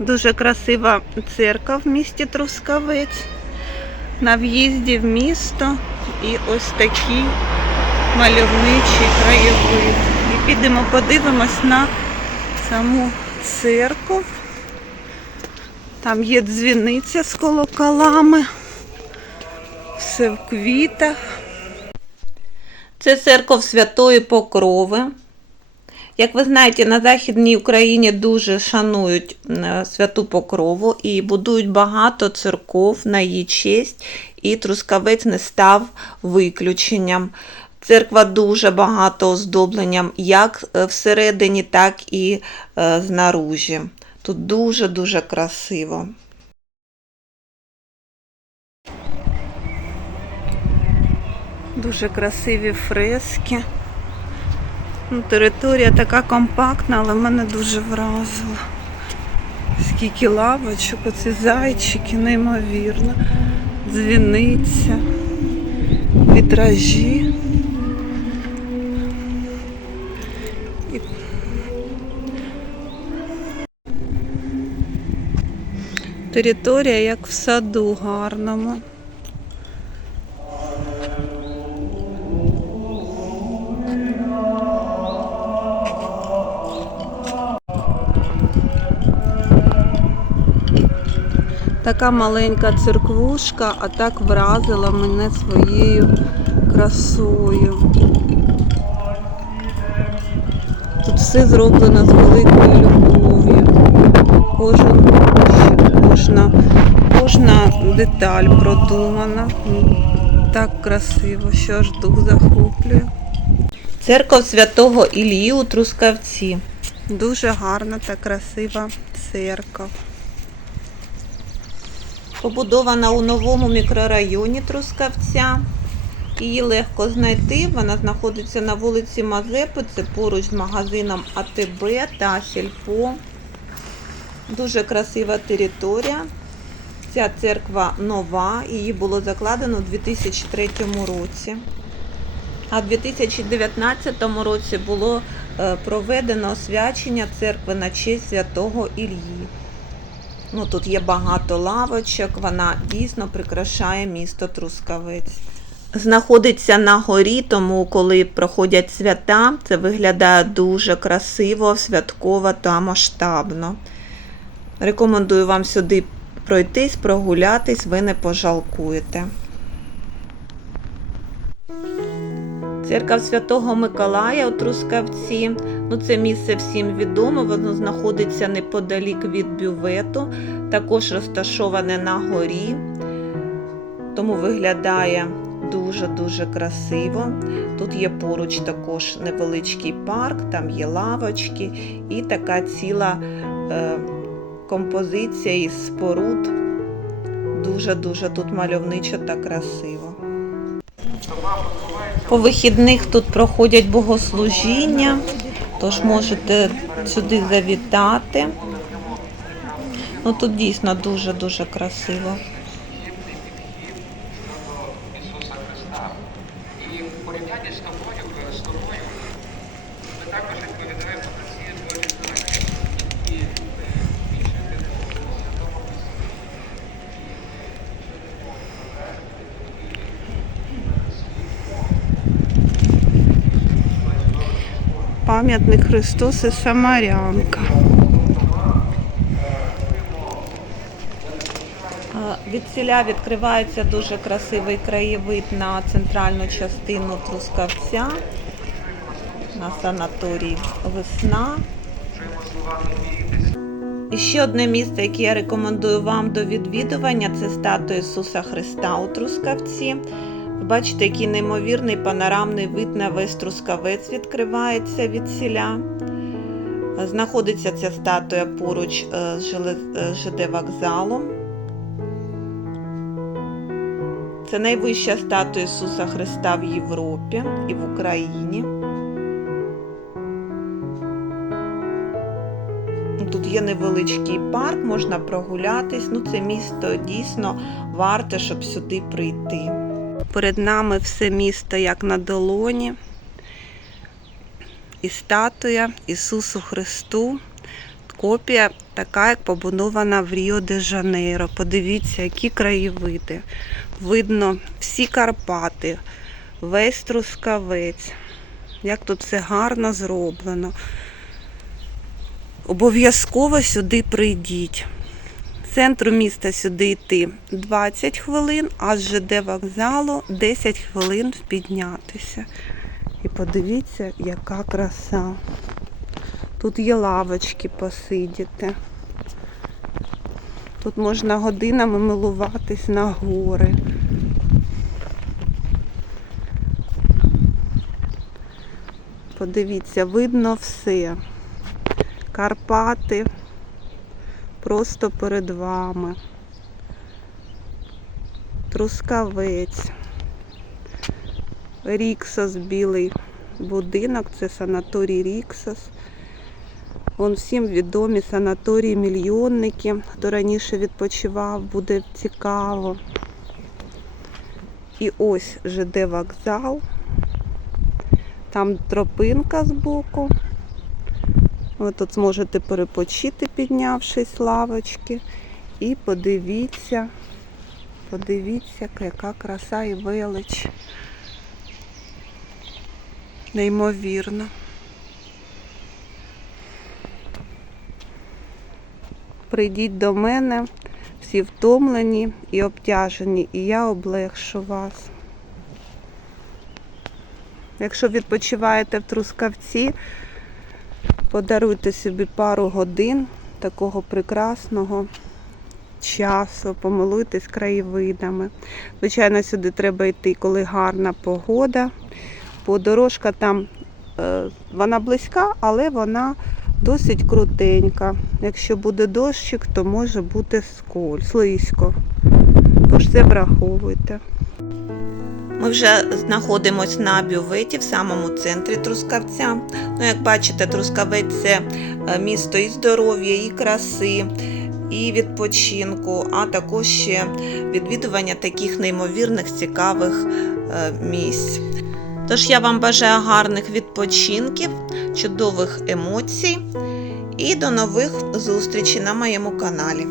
Дуже красива церква в місті Трускавець. На в'їзді в місто і ось такий мальовничий краєвид. І підемо подивимось на саму церкву. Там є дзвіниця з колоколами. Все в квітах. Це церква Святої Покрови. Як ви знаєте, на Західній Україні дуже шанують е, святу покрову і будують багато церков на її честь, і Трускавець не став виключенням. Церква дуже багато оздобленням, як е, всередині, так і е, знаружі. Тут дуже-дуже красиво. Дуже красиві фрески. Ну, територія така компактна, але мене дуже вразила. Скільки лавочок, оці зайчики, неймовірно. Дзвіниця, вітражі. Територія як в саду гарному. Така маленька церквушка, а так вразила мене своєю красою. Тут все зроблено з великою любов'ю. Кожен кущик, кожна, кожна деталь продумана. Так красиво, що аж дух захоплює. Церква святого Ілії у Трускавці. Дуже гарна та красива церква. Побудована у новому мікрорайоні Трускавця. Її легко знайти. Вона знаходиться на вулиці Мазепи, це поруч з магазином АТБ та Сільпо. Дуже красива територія. Ця церква нова, її було закладено у 2003 році. А в 2019 році було е, проведено освячення церкви на честь святого Ілії. Ну, тут є багато лавочок, вона дійсно прикрашає місто Трускавець. Знаходиться на горі, тому коли проходять свята, це виглядає дуже красиво, святково та масштабно. Рекомендую вам сюди пройтись, прогулятись, ви не пожалкуєте. Церква Святого Миколая у Трускавці. Ну, це місце всім відомо, воно знаходиться неподалік від бювету, також розташоване на горі, тому виглядає дуже-дуже красиво. Тут є поруч також невеличкий парк, там є лавочки і така ціла е, композиція із споруд. Дуже-дуже тут мальовничо та красиво. По вихідних тут проходять богослужіння, тож можете сюди завітати. Ну тут дійсно дуже-дуже красиво. Ісуса Христа. І в порівнянні з тобою, е, з тобою, ми також відповідаємо на ці долі знаки. І е, більше ти не Святого Христа. Пам'ятник Христос і Самарянка. Від селя відкривається дуже красивий краєвид на центральну частину Трускавця, на санаторій Весна. І ще одне місце, яке я рекомендую вам до відвідування, це статуя Ісуса Христа у Трускавці. Бачите, який неймовірний панорамний вид на весь Трускавець відкривається від сіля. Знаходиться ця статуя поруч е, з е, ЖД вокзалом. Це найвища статуя Ісуса Христа в Європі і в Україні. Тут є невеличкий парк, можна прогулятись. Ну, це місто дійсно варте, щоб сюди прийти. Перед нами все місто як на долоні. І статуя Ісусу Христу. Копія така, як побудована в Ріо де Жанейро. Подивіться, які краєвиди. Видно всі Карпати, весь Трускавець. Як тут все гарно зроблено. Обов'язково сюди прийдіть. Центру міста сюди йти 20 хвилин, а з ЖД вокзалу 10 хвилин піднятися. І подивіться, яка краса. Тут є лавочки посидіти. Тут можна годинами милуватись на гори. Подивіться, видно все. Карпати просто перед вами. Трускавець. Ріксос білий будинок, це санаторій Ріксос. Вон всім відомі санаторії мільйонники. Хто раніше відпочивав, буде цікаво. І ось ЖД вокзал. Там тропинка збоку. Ви тут зможете перепочити, піднявшись лавочки. І подивіться, подивіться, яка краса і велич. Неймовірно. Прийдіть до мене, всі втомлені і обтяжені, і я облегшу вас. Якщо відпочиваєте в Трускавці, подаруйте собі пару годин такого прекрасного часу, помилуйтесь краєвидами. Звичайно, сюди треба йти, коли гарна погода. Бо дорожка там е, вона близька, але вона досить крутенька. Якщо буде дощик, то може бути сколь, слизько. Тож це враховуйте. Ми вже знаходимося на бюветі в самому центрі Трускавця. Ну, як бачите, Трускавець це е, місто і здоров'я, і краси, і відпочинку, а також ще відвідування таких неймовірних цікавих е, місць. Тож я вам бажаю гарних відпочинків, чудових емоцій і до нових зустрічей на моєму каналі.